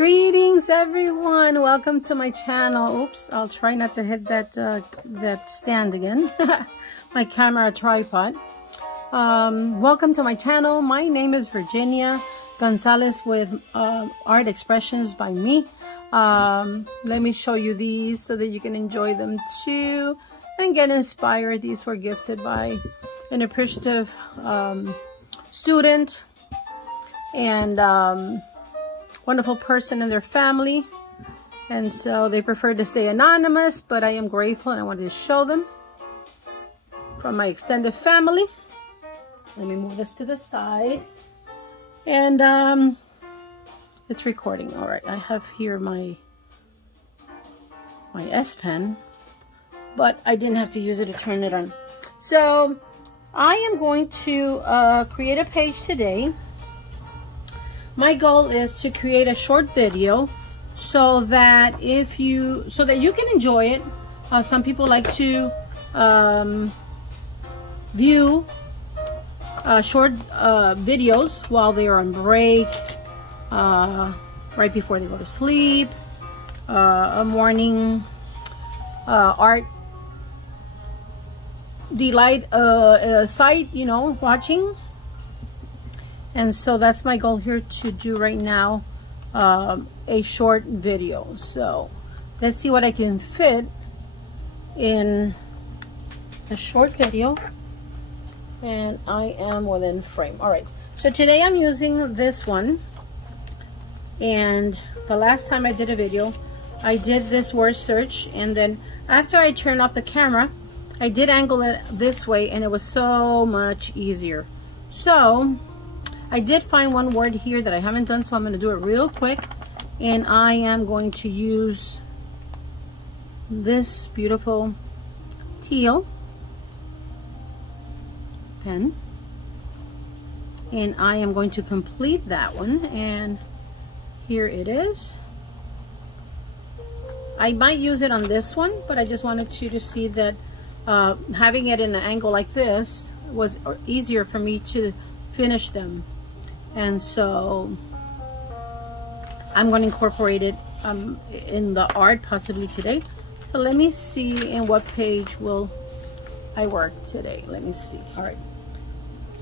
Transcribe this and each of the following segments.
Greetings everyone, welcome to my channel. Oops, I'll try not to hit that stand again. My camera tripod. Welcome to my channel. My name is Virginia Gonzalez with Art Expressions by me. Let me show you these so that you can enjoy them too and get inspired. These were gifted by an appreciative student and wonderful person and their family, and so they prefer to stay anonymous, but I am grateful and I wanted to show them from my extended family. Let me move this to the side, and it's recording. All right, I have here my S Pen, but I didn't have to use it to turn it on. So I am going to create a page today. My goal is to create a short video so that you can enjoy it. Some people like to view short videos while they are on break, right before they go to sleep, a morning art delight site, you know, watching. And so that's my goal here to do right now, a short video. So let's see what I can fit in a short video, and I am within frame. All right, so today I'm using this one, and the last time I did a video I did this word search, and then after I turned off the camera I did angle it this way, and it was so much easier. So I did find one word here that I haven't done, so I'm going to do it real quick. And I am going to use this beautiful teal pen. And I am going to complete that one. And here it is. I might use it on this one, but I just wanted you to see that having it in an angle like this was easier for me to finish them. And so I'm going to incorporate it in the art possibly today. So let me see in what page will I work today. Let me see. All right,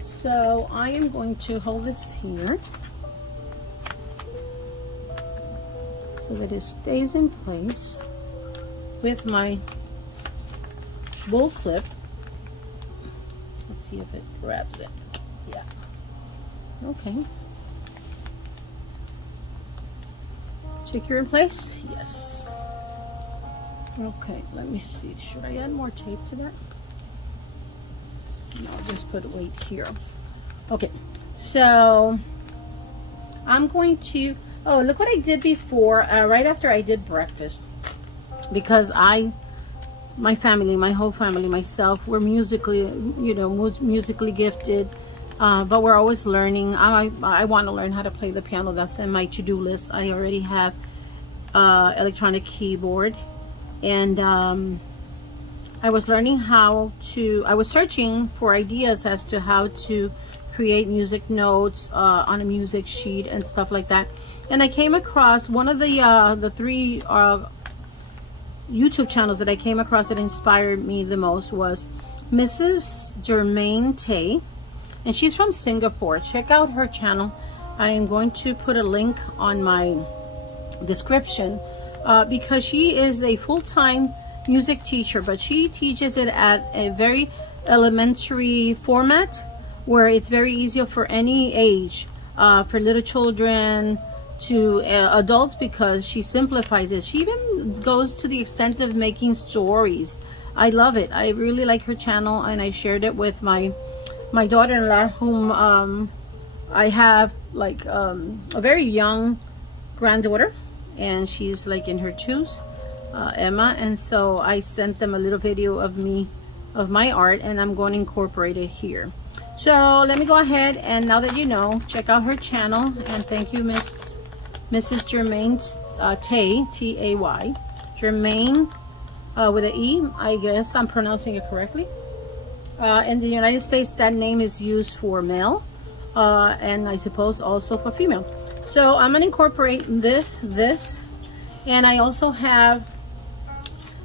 so I am going to hold this here so that it stays in place with my bull clip. Let's see if it grabs it. Yeah. Okay. Secure in place? Yes. Okay, let me see. Should I add more tape to that? No, I'll just put weight here. Okay, so I'm going to, oh, look what I did before, right after I did breakfast. Because my family, my whole family, myself, we're musically, you know, musically gifted. But we're always learning. I want to learn how to play the piano. That's in my to-do list. I already have electronic keyboard, and I was learning how to, I was searching for ideas as to how to create music notes on a music sheet and stuff like that. And I came across one of the three YouTube channels that I came across that inspired me the most was Mrs. Germaine Tay. And she's from Singapore. Check out her channel. I am going to put a link on my description because she is a full-time music teacher, but she teaches it at a very elementary format where it's very easy for any age, for little children to adults, because she simplifies it. She even goes to the extent of making stories. I love it. I really like her channel, and I shared it with my daughter-in-law, whom I have like a very young granddaughter, and she's like in her 2s, Emma, and so I sent them a little video of my art, and I'm going to incorporate it here. So let me go ahead, and now that you know, check out her channel, and thank you, Mrs. Germaine Tay, T-A-Y, Germaine with an E. I guess I'm pronouncing it correctly. In the United States, that name is used for male, and I suppose also for female. So I'm gonna incorporate this, and I also have,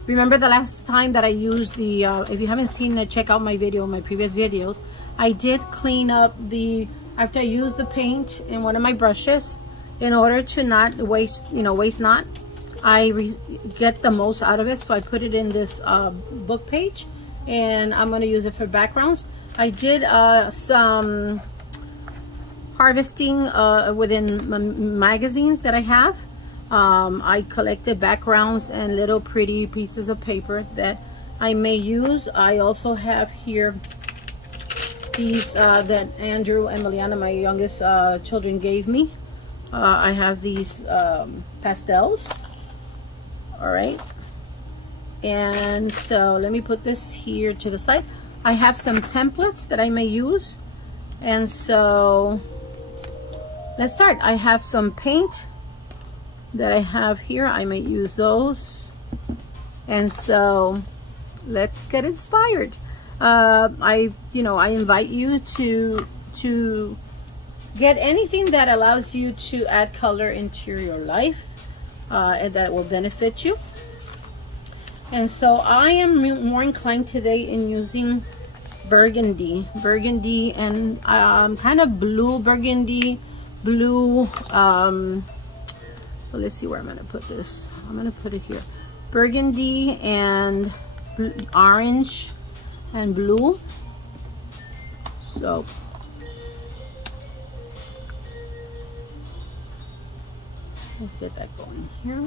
remember the last time that I used the, if you haven't seen it, check out my video, my previous videos. I did clean up the, after I used the paint in one of my brushes, in order to not waste, waste not, I get the most out of it. So I put it in this book page, and I'm gonna use it for backgrounds. I did some harvesting within magazines that I have. I collected backgrounds and little pretty pieces of paper that I may use. I also have here these that Andrew and Emiliana, my youngest children, gave me. I have these pastels. All right, and so let me put this here to the side. I have some templates that I may use, and so let's start. I have some paint that I have here. I may use those, and so let's get inspired. I invite you to get anything that allows you to add color into your life, and that will benefit you. And so I am more inclined today in using burgundy and kind of blue burgundy, blue. So let's see where I'm gonna put this. I'm gonna put it here. Burgundy and orange and blue. So let's get that going here.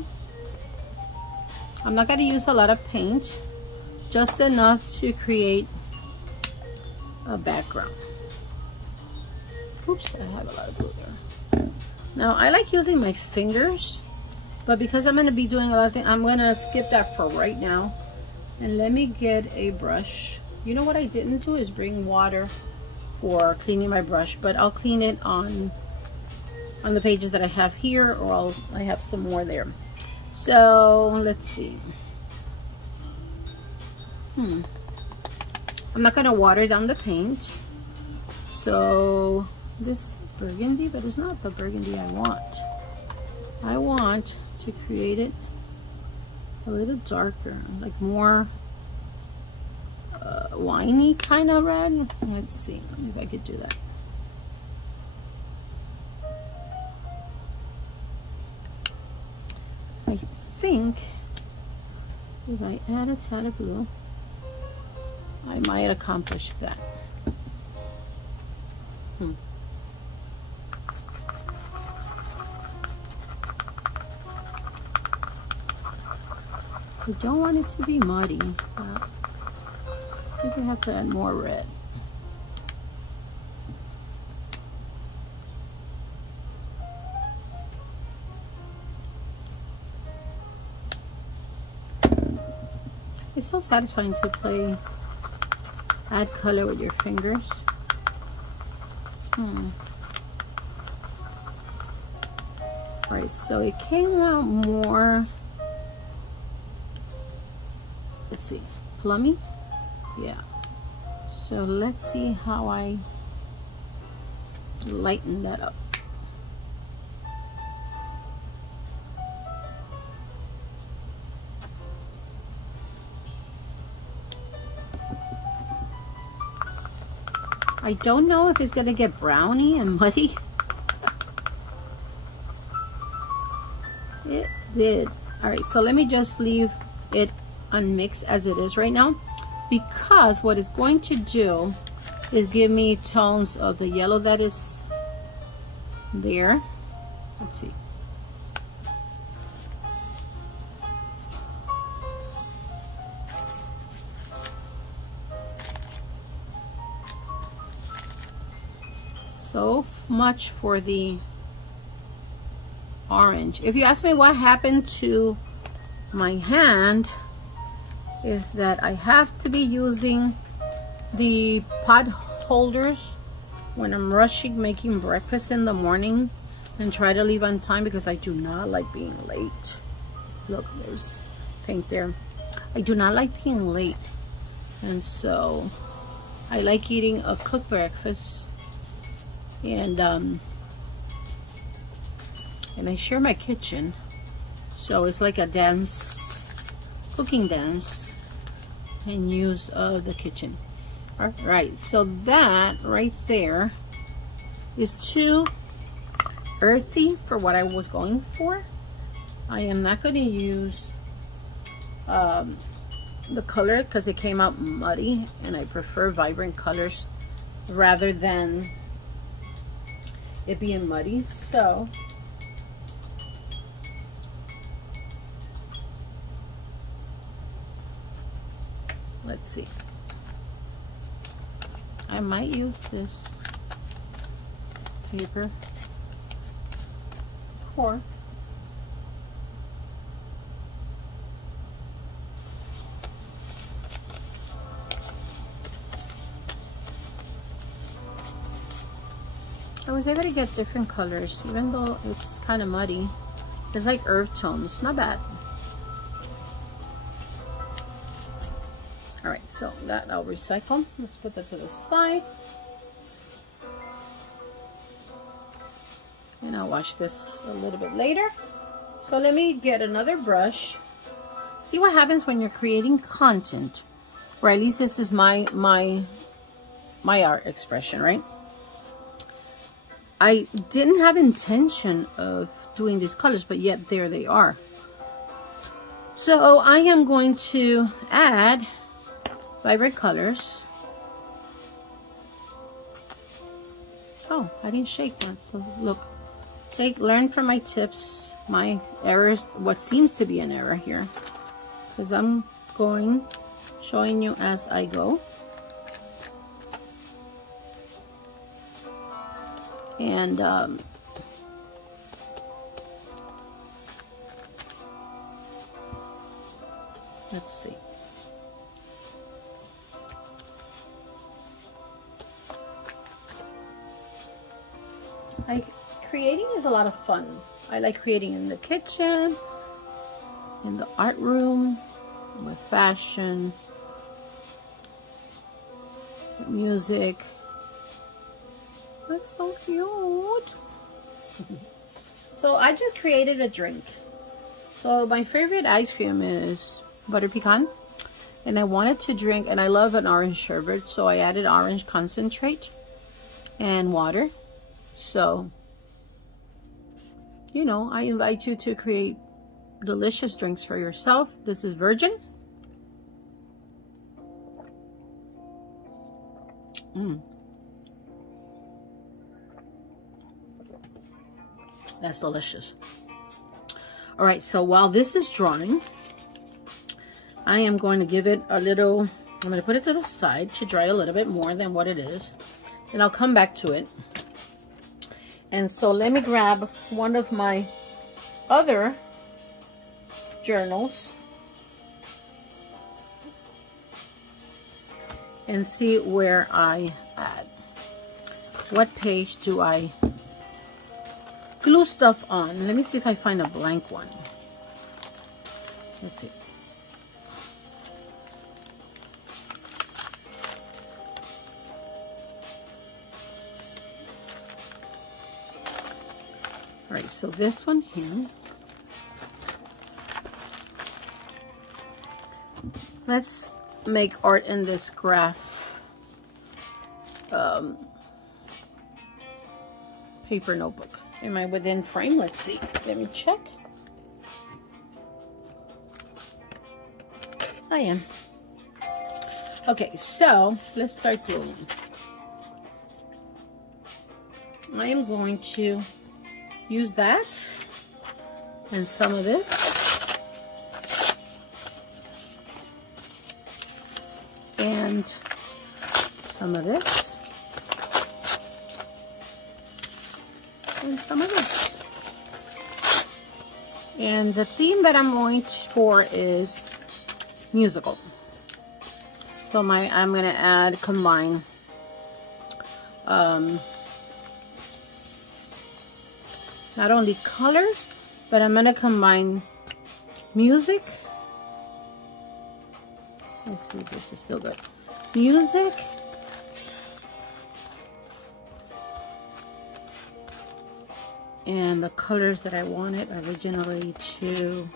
I'm not going to use a lot of paint, just enough to create a background. Oops, I have a lot of glue there. Now I like using my fingers, but because I'm going to be doing a lot of things, I'm going to skip that for right now. And let me get a brush. You know what I didn't do is bring water for cleaning my brush, but I'll clean it on the pages that I have here, or I have some more there. So let's see. I'm not gonna water down the paint. So this is burgundy, but it's not the burgundy I want. I want to create it a little darker, like more winey kind of red. Let's see if I could do that. I think if I add a tad of blue, I might accomplish that. I don't want it to be muddy, but I think I have to add more red. It's so satisfying to add color with your fingers. Alright, so it came out more, let's see, plummy? Yeah. So let's see how I lighten that up. I don't know if it's gonna get browny and muddy. It did. Alright, so let me just leave it unmixed as it is right now, because what it's going to do is give me tones of the yellow that is there. Let's see. So much for the orange. If you ask me what happened to my hand, is that I have to be using the pot holders when I'm rushing making breakfast in the morning, and try to leave on time, because I do not like being late. Look, there's paint there. I do not like being late, and so I like eating a cooked breakfast. And and I share my kitchen, so it's like a dance, cooking dance, and use the kitchen. All right, so that right there is too earthy for what I was going for. I am not going to use the color because it came out muddy, and I prefer vibrant colors rather than it being muddy. So let's see, I might use this paper or I was able to get different colors, even though it's kind of muddy. It's like earth tones, not bad. All right, so that I'll recycle. Let's put that to the side. And I'll wash this a little bit later. So let me get another brush. See what happens when you're creating content, or at least this is my art expression, right? I didn't have intention of doing these colors, but yet there they are. So I am going to add vibrant colors. Oh, I didn't shake that. So look, learn from my tips, my errors, what seems to be an error here, because I'm showing you as I go. And let's see. Like, creating is a lot of fun. I like creating in the kitchen, in the art room, with fashion, with music. That's so cute. So I just created a drink. So my favorite ice cream is butter pecan, and I wanted to drink, and I love an orange sherbet, so I added orange concentrate and water. So, you know, I invite you to create delicious drinks for yourself. This is virgin. That's delicious. All right, so while this is drying, I am going to give it a little, I'm going to put it to the side to dry a little bit more than what it is, and I'll come back to it. And so let me grab one of my other journals and see where I add. What page do I glue stuff on? Let me see if I find a blank one. Let's see. All right, so this one here. Let's make art in this graph paper notebook. Am I within frame? Let's see. Let me check. I am. Okay, so let's start gluing. I am going to use that and some of this and some of this and some of this. And the theme that I'm going for is musical. So I'm going to combine not only colors, but I'm going to combine music. Let's see if this is still good. Music and the colors that I wanted originally to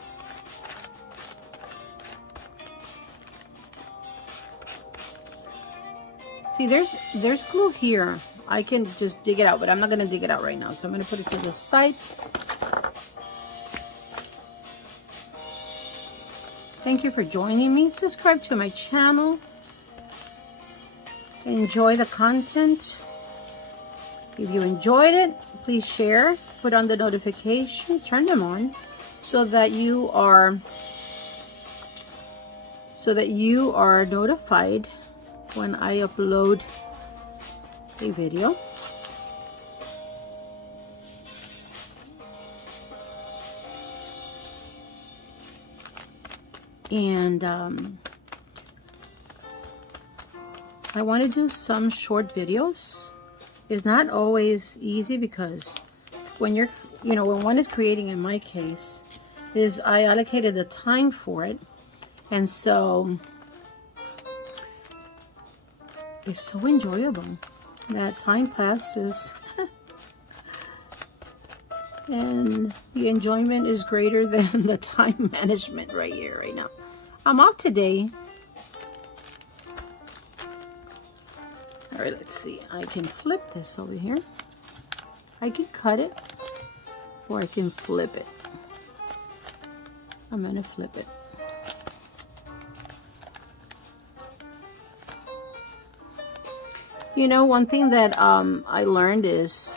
see. There's glue here. I can just dig it out, but I'm not going to dig it out right now. So I'm going to put it to the side. Thank you for joining me. Subscribe to my channel. Enjoy the content. If you enjoyed it, please share, put on the notifications, turn them on so that you are notified when I upload a video. And I want to do some short videos. It's not always easy because when you're, when one is creating, in my case, is I allocated the time for it. And so it's so enjoyable that time passes and the enjoyment is greater than the time management right here, right now. I'm off today. All right, let's see. I can flip this over here. I can cut it or I can flip it. I'm gonna flip it. One thing that I learned is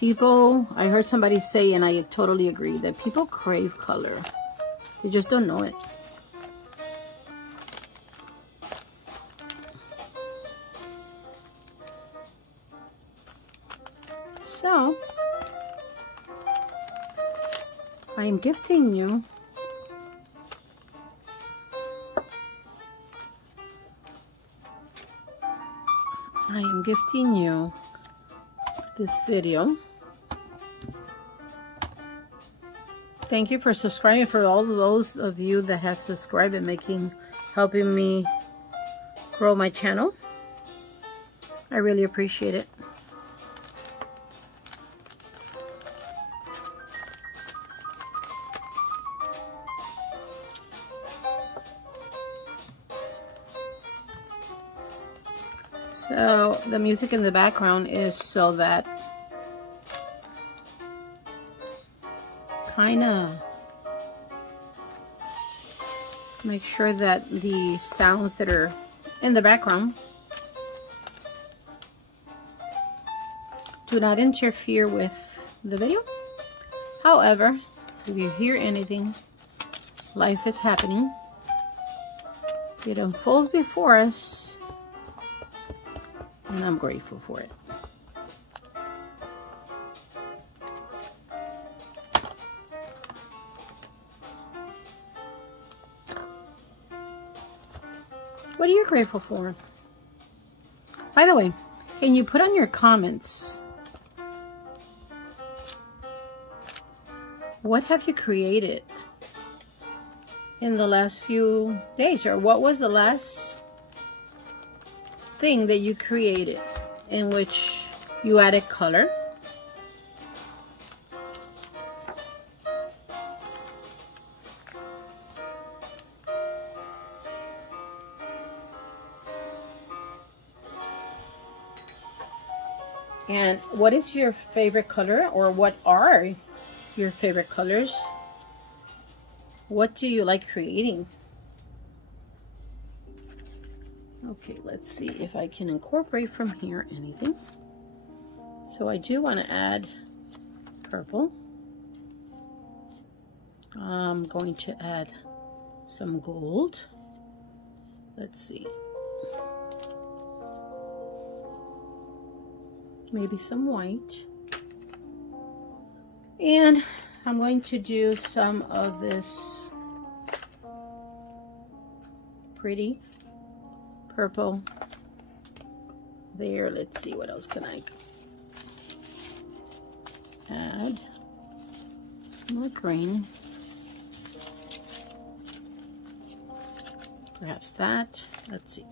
I heard somebody say, and I totally agree, that people crave color. They just don't know it. So, I am gifting you this video. Thank you for subscribing, for all of those of you that have subscribed and helping me grow my channel. I really appreciate it. So the music in the background is so that kind of make sure that the sounds that are in the background do not interfere with the video. However, if you hear anything, life is happening. It unfolds before us. And I'm grateful for it. What are you grateful for? By the way, can you put on your comments, what have you created in the last few days? Or what was the last thing that you created in which you added color? And what is your favorite color, or what are your favorite colors? What do you like creating? Okay, let's see if I can incorporate from here anything. So I do want to add purple. I'm going to add some gold. Let's see. Maybe some white. And I'm going to do some of this pretty purple there. Let's see, what else can I add? More green. Perhaps that. Let's see.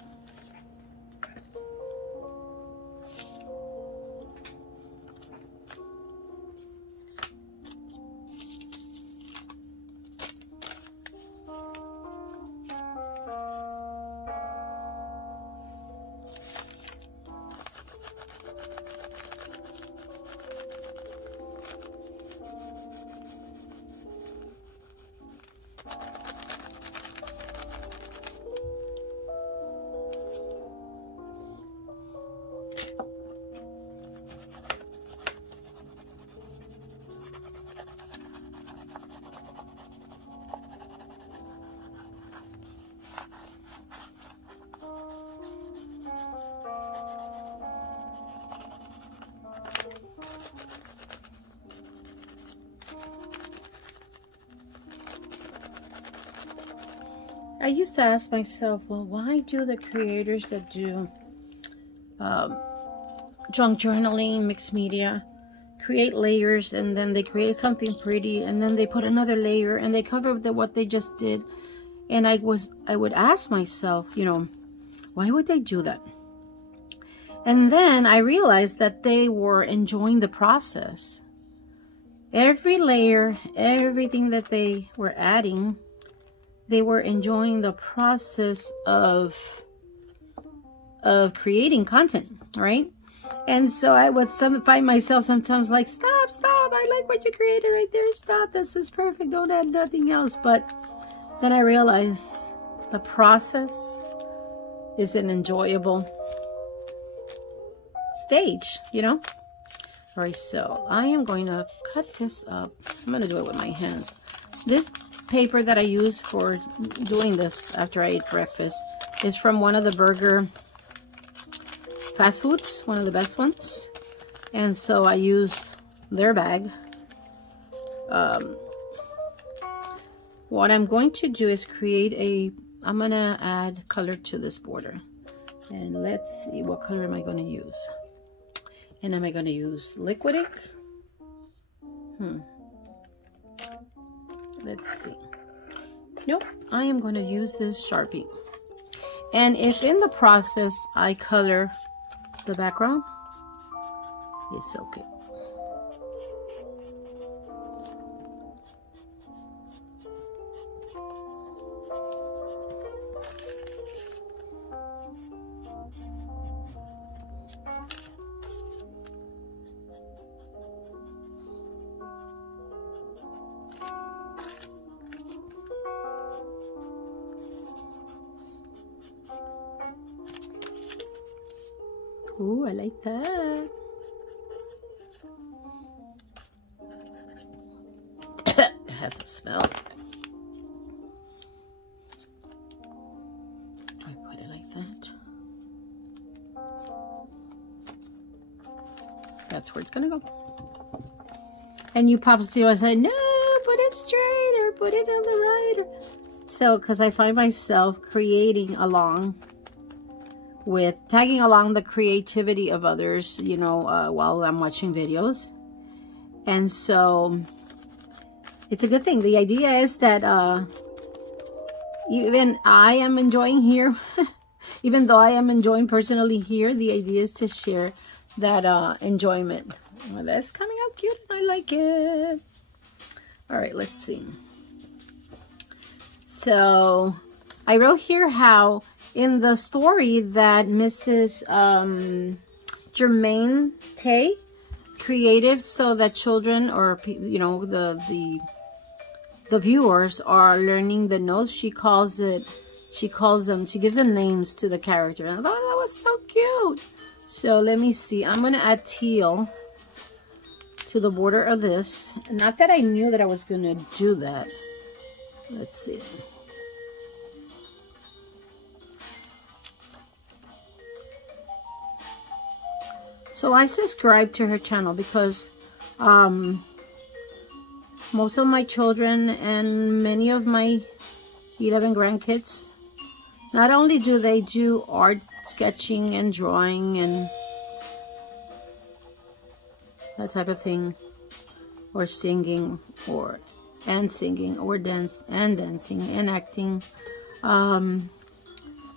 I used to ask myself, well, why do the creators that do junk journaling, mixed media, create layers, and then they create something pretty, and then they put another layer, and they cover what they just did. And I would ask myself, you know, why would they do that? And then I realized that they were enjoying the process. Every layer, everything that they were adding, they were enjoying the process of creating content, right? And so I would find myself sometimes like, stop, I like what you created right there, stop, this is perfect, don't add nothing else. But then I realized the process is an enjoyable stage, you know? All right, so I am going to cut this up. I'm going to do it with my hands. This paper that I use for doing this after I ate breakfast is from one of the burger fast foods, one of the best ones. And so I use their bag. What I'm going to do is I'm going to add color to this border. And let's see, what color am I going to use? And am I going to use liquid ink? Let's see. Nope, I am going to use this Sharpie. And if in the process I color the background, it's okay. Ooh, I like that. It has a smell. I put it like that. That's where it's gonna go. And you probably was like, no, put it straight or put it on the right. So, because I find myself tagging along the creativity of others, you know, while I'm watching videos. And so it's a good thing. The idea is that even I am enjoying here, even though I am enjoying personally here, the idea is to share that enjoyment. Well, that's coming out cute. I like it. All right, let's see. So I wrote here how in the story that Mrs. Germaine Tay created so that children, or you know, the viewers are learning the notes, she gives them names to the character. And I thought that was so cute. So let me see, I'm gonna add teal to the border of this. Not that I knew that I was gonna do that. Let's see. So I subscribe to her channel because most of my children and many of my 11 grandkids, not only do they do art, sketching and drawing and that type of thing, or singing or dancing and acting,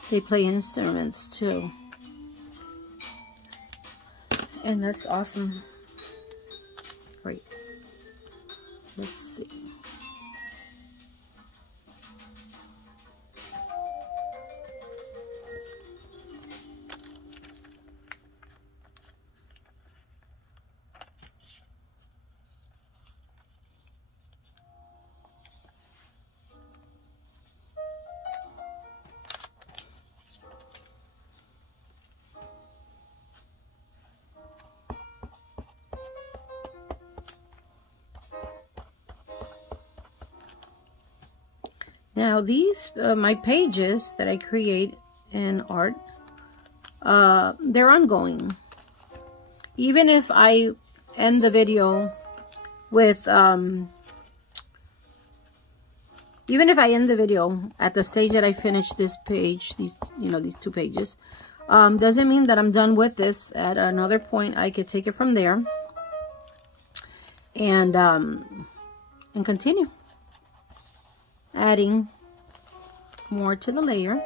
they play instruments too. And that's awesome. Great. Let's see. Now these, my pages that I create in art, they're ongoing. Even if I end the video with Even if I end the video at the stage that I finish this page, these 2 pages, doesn't mean that I'm done with this. At another point, I could take it from there and continue adding more to the layer.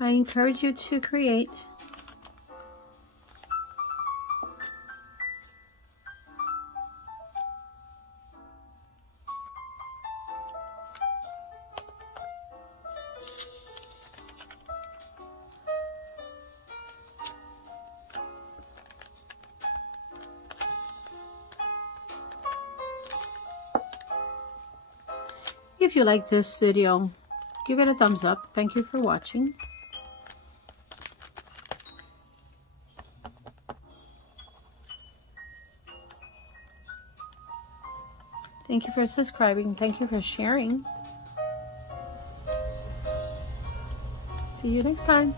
I encourage you to create. If you like this video, give it a thumbs up. Thank you for watching. Thank you for subscribing. Thank you for sharing. See you next time.